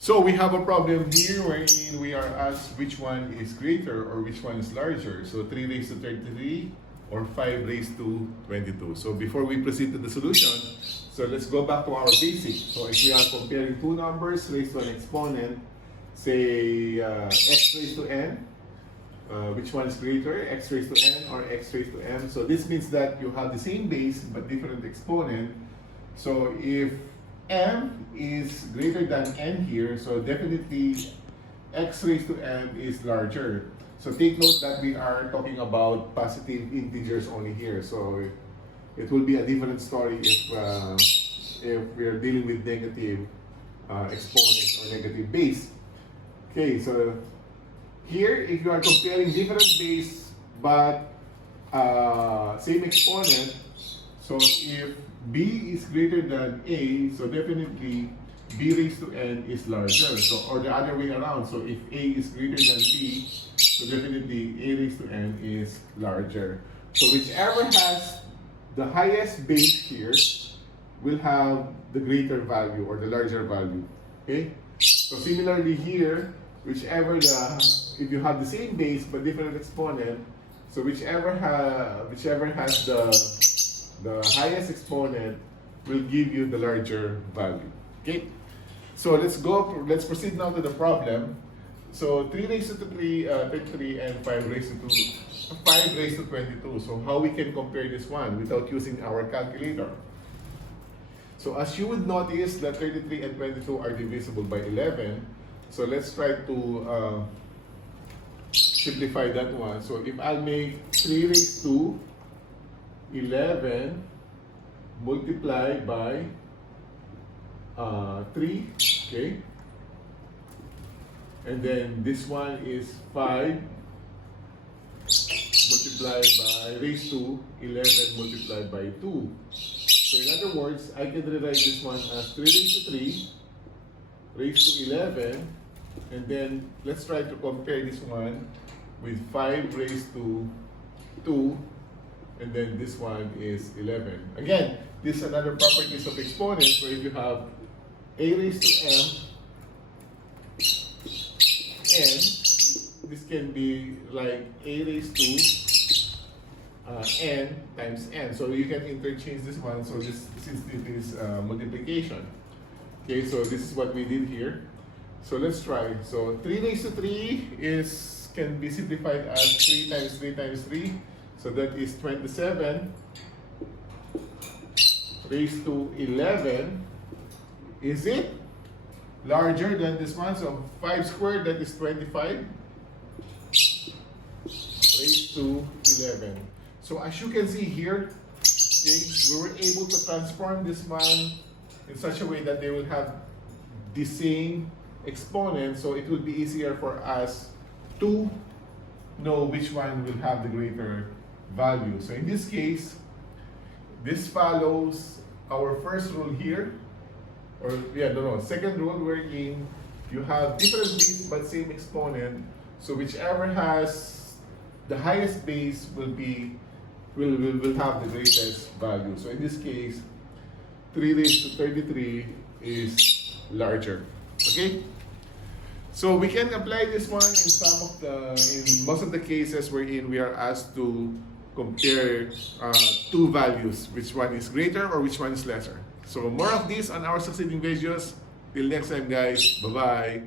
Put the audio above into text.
So we have a problem here wherein we are asked which one is greater or which one is larger. So 3 raised to 33 or 5 raised to 22. So before we proceed to the solution, so let's go back to our basic. So if we are comparing two numbers raised to an exponent, say x raised to n, which one is greater, x raised to n or x raised to m? So this means that you have the same base but different exponent. So if m is greater than n here, so definitely x raised to m is larger. So take note that we are talking about positive integers only here. So it will be a different story if we are dealing with negative exponents or negative base. Okay, so here if you are comparing different base but same exponent, so if b is greater than a, so definitely b raised to n is larger. So, or the other way around. So if a is greater than b, so definitely a raised to n is larger. So whichever has the highest base here will have the greater value or the larger value. Okay? So similarly here, whichever if you have the same base but different exponent, so whichever has the highest exponent will give you the larger value. Okay? So let's proceed now to the problem. So 3 raised to 33 and 5 raised to 22. So how we can compare this one without using our calculator? So as you would notice that 33 and 22 are divisible by 11. So let's try to simplify that one. So if I'll make 3 raised to 11 multiplied by 3, okay? And then this one is 5 multiplied by raised to 11 multiplied by 2. So in other words, I can rewrite this one as 3 raised to 3 raised to 11, and then let's try to compare this one with 5 raised to 2, and then this one is 11. Again, this is another properties of exponents where if you have a raised to m, this can be like a raised to n times n. So you can interchange this one. So this, since it is multiplication. Okay, so this is what we did here. So let's try. So 3 raised to 3 can be simplified as 3 times 3 times 3. So that is 27 raised to 11. Is it larger than this one? So 5 squared, that is 25 raised to 11. So as you can see here, okay, we were able to transform this one in such a way that they will have the same exponent. So it will be easier for us to know which one will have the greater value. So in this case, this follows our first rule here, or second rule wherein you have different base but same exponent. So whichever has the highest base will have the greatest value. So in this case, 3 raised to 33 is larger. Okay? So we can apply this one in most of the cases wherein we are asked to compare two values, which one is greater or which one is lesser. So more of this on our succeeding videos. Till next time, guys. Bye-bye.